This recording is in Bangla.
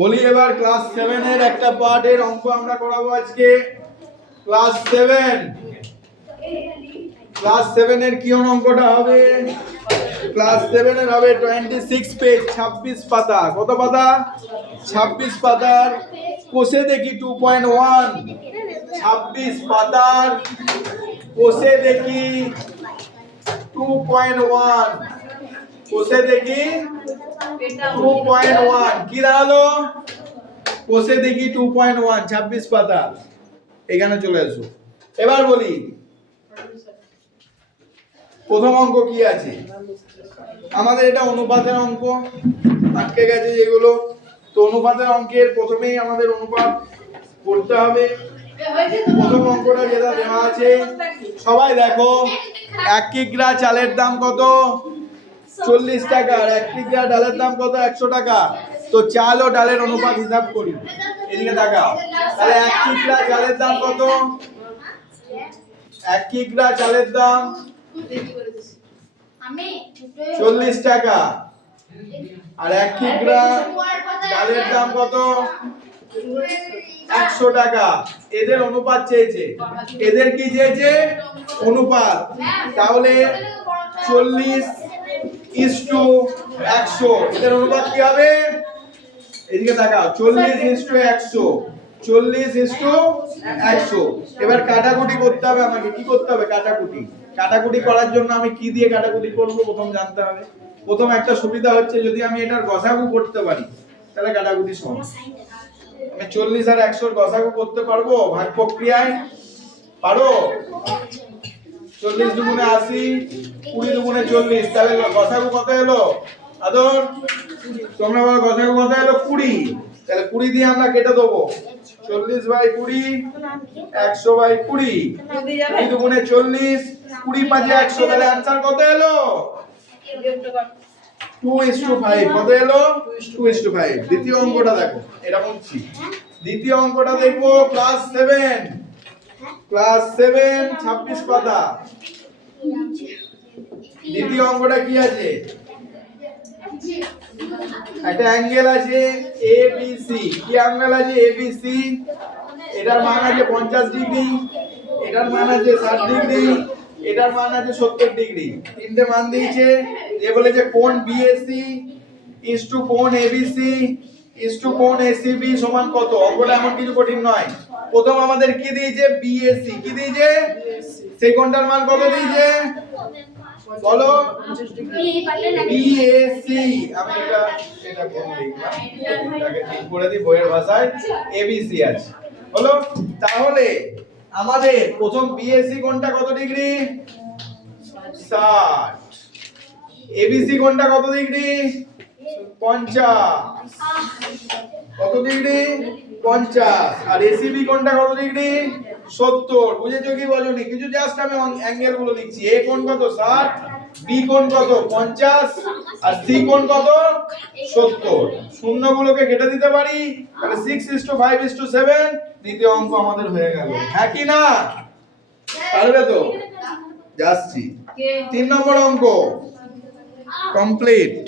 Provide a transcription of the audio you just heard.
বলি এবার ক্লাস 7 এর একটা পার্টের অঙ্ক আমরা করাবো আজকে। ক্লাস 7 এর কি অঙ্কটা হবে? ক্লাস 7 এর হবে 26 পেজ, 26 পাতা। কত পাতা? 26 পাতার কোষে দেখি 2.1। 26 পাতার কোষে দেখি 2.1। কোষে দেখি 2.1 কি দাঁড়ালো? কোষে দেখি 2.1 26 পাতা। এখানে চলে আসো। এবার বলি প্রথম অঙ্ক কি আছে আমাদের? এটা অনুপাতের অঙ্ক, আটকে গেছে যেগুলো। তো অনুপাতের অঙ্কের প্রথমেই আমাদের অনুপাত করতে হবে। প্রথম অঙ্কটা যেটা দেওয়া আছে, সবাই দেখো, 1 কিগ্রা চালের দাম কত? 40 টাকা। আর 1 কিগ্রা ডালের দাম কত? 100 টাকা। তো চাল ও ডালের অনুপাত হিসাব করি। এদিকে তাকাও। তাহলে 1 কিগ্রা চালের দাম কত? 1 কিগ্রা চালের দাম 40 টাকা। আর 1 কিগ্রা ডালের দাম কত? 100 টাকা। এদের অনুপাত চেয়েছে। এদের কি চেয়েছে? অনুপাত। তাহলে 40:100। এদের অনুপাত কি হবে? এদিকে তাকাও। 40:100। 40:100। এবার কাটাকুটি করতে হবে আমাকে। কি করতে হবে? কাটাকুটি। কাটাকুটি করার জন্য আমি কি দিয়ে কাটাকুটি করব প্রথম জানতে হবে। প্রথম একটা সুবিধা হচ্ছে, যদি আমি এটার গসাগু করতে পারি তাহলে কাটাকুটি সহজ। আমি 40 আর 100 এর গসাগু করতে পারবো ভাগ প্রক্রিয়ায়? পারো? 40 দুগুণে 80, 20 দুগুণে 40। তাহলে গসাগু কত এলো? আদর তোমরা বলো গসাগু কত এলো? 20। তাহলে 20 দিয়ে আমরা কেটে দেবো। 40/20, 100/20। 20 দুগুণে 40, 20 পাঁচে 100। তাহলে आंसर কত এলো? 2:5। কত এলো? 2:5। দ্বিতীয় অঙ্কটা দেখো, এরকম ছিল। দ্বিতীয় অঙ্কটা দেখবো ক্লাস 7। ক্লাস 7 26 পাতা। দ্বিতীয় অঙ্কটা কি আছে? একটা অ্যাঙ্গেল আছে ABC। কি অ্যাঙ্গেল আছে? ABC। এটার মান আছে 50 ডিগ্রি, এটার মান আছে 60 ডিগ্রি, এটার মান আছে 70 ডিগ্রি। তিনটে মান দিয়েছে। যে বলেছে কোণ BAC ইজ টু কোণ ABC ইজ টু কোণ ACB সমান কত? অঙ্কটা এমন কিছু কঠিন নয়। প্রথম আমাদের কি দিয়েছে? BAC। কি দিয়েছে? সেই কোণটার মান কত দিয়েছে? বলো। BAC। আমি এটা কোণ লিখলাম, এটাকে ঠিক করে দিই বইয়ের ভাষায়। ABC আছে হলো। তাহলে আমাদের প্রথম BAC কোণটা কত ডিগ্রি? 60। ABC কোণটা কত ডিগ্রি? 50। কত ডিগ্রি? 50। আর ACB কোণটা কত ডিগ্রি? 70। বুঝেছো কি বলনি? কিছু জাস্ট আমি অ্যাঙ্গেল গুলো লিখছি। A কোণ কত? 60, B কোণ কত? 50, আর C কোণ কত? 70। শূন্যগুলোকে কেটে দিতে পারি। তাহলে 6:5:7। দ্বিতীয় অঙ্ক আমাদের হয়ে গেল। হ্যাঁ কি না? পারবে তো? যাচ্ছি 3 নম্বর অঙ্ক কমপ্লিট।